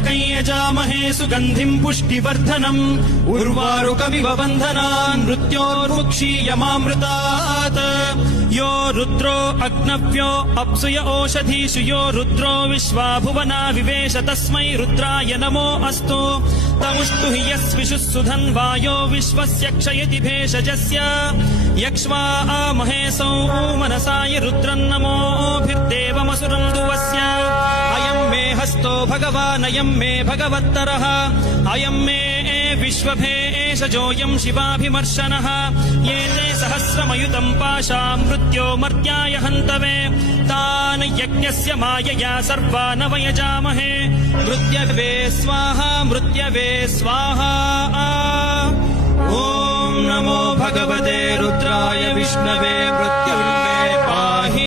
त्र्यम्बकं यजामहे सुगन्धिं पुष्टिवर्धनम् उर्वारुकमिव बन्धनान् मृत्योर्मुक्षीयमामृतात् यो रुद्रो अग्नव्यो अप्सुय ओषधीषु यो रुद्रो विश्वा भुवना विवेश तस्मै रुद्राय नमो अस्तु तमुष्टु हि यस्विषुः सुधन्वायो विश्वस्य क्षयति भेषजस्य यक्ष्वा महे मनसाय रुद्रन्नमोभिर्देवमसुरं दुवस्य अयं मे हस्तो भगवान् अयं मे भगवत्तरः अयं मे विश्वभेषजोऽयं शिवाभिमर्शनः ये ते सहस्रमयुतं पाशा मृत्यो मर्त्याय हन्तवे तान् यज्ञस्य मायया सर्वान् वयजामहे मृत्यवे स्वाहा मृत्यवे स्वाहा ॐ नमो भगवते रुद्राय विष्णवे मृत्युर्मे